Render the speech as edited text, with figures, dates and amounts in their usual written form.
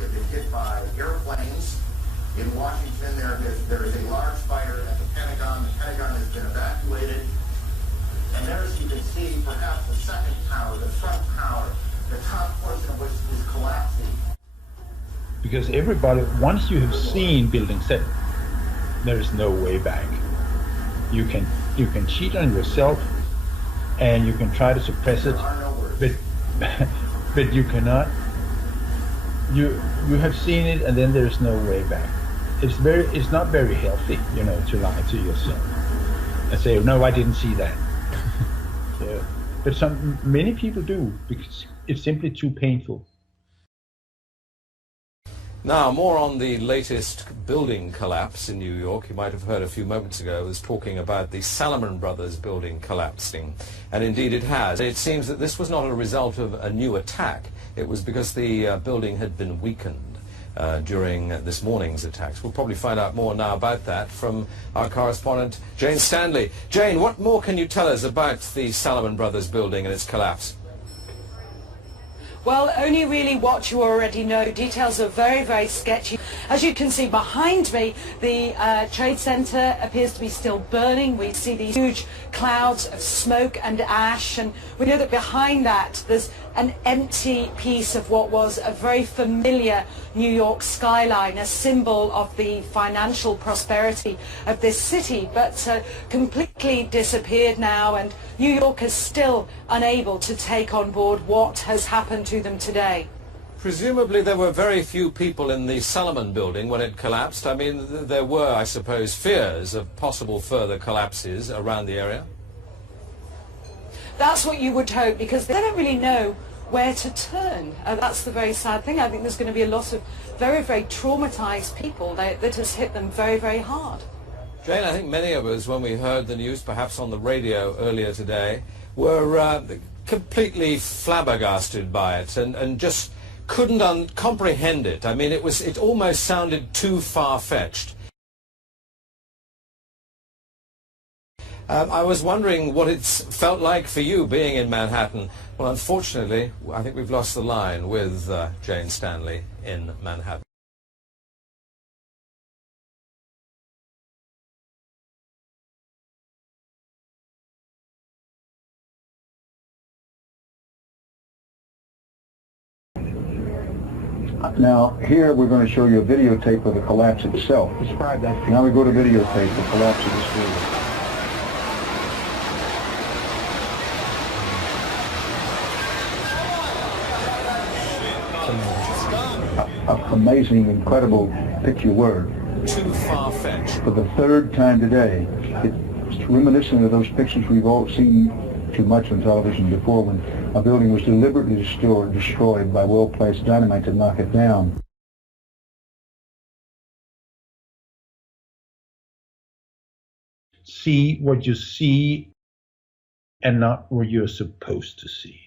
have been hit by airplanes. In Washington, there is a large fire at the Pentagon. The Pentagon has been evacuated. And there, as you can see, perhaps the second tower, the front tower, the top portion of which is collapsing. Because everybody, once you have seen building 7, there is no way back. You can cheat on yourself, and you can try to suppress it, but you cannot. You have seen it, and then there is no way back. It's not very healthy, to lie to yourself and say, no, I didn't see that. Yeah. But many people do, because it's simply too painful. Now, more on the latest building collapse in New York. You might have heard a few moments ago, I was talking about the Salomon Brothers building collapsing. And indeed it has. It seems that this was not a result of a new attack. It was because the building had been weakened during this morning's attacks. We'll probably find out more now about that from our correspondent, Jane Stanley. Jane, what more can you tell us about the Salomon Brothers building and its collapse? Well, only really what you already know. Details are very, very sketchy. As you can see behind me, the Trade Center appears to be still burning. We see these huge clouds of smoke and ash, and we know that behind that there's an empty piece of what was a very familiar New York skyline, a symbol of the financial prosperity of this city, but completely disappeared now, and New York is still unable to take on board what has happened to them today. Presumably there were very few people in the Salomon building when it collapsed. I mean, there were, I suppose, fears of possible further collapses around the area. That's what you would hope, because they don't really know where to turn. That's the very sad thing. I think there's going to be a lot of very, very traumatized people that has hit them very, very hard. Jane, I think many of us, when we heard the news, perhaps on the radio earlier today, were completely flabbergasted by it and just couldn't comprehend it. I mean, it almost sounded too far-fetched. I was wondering what it's felt like for you being in Manhattan. Well, unfortunately, I think we've lost the line with Jane Stanley in Manhattan. Now, here we're going to show you a videotape of the collapse itself. Describe that. Now we go to videotape, the collapse of this building. Amazing, incredible picture word. Too far-fetched. For the third time today, it's reminiscent of those pictures we've all seen too much on television before, when a building was deliberately destroyed by well-placed dynamite to knock it down. See what you see and not what you're supposed to see.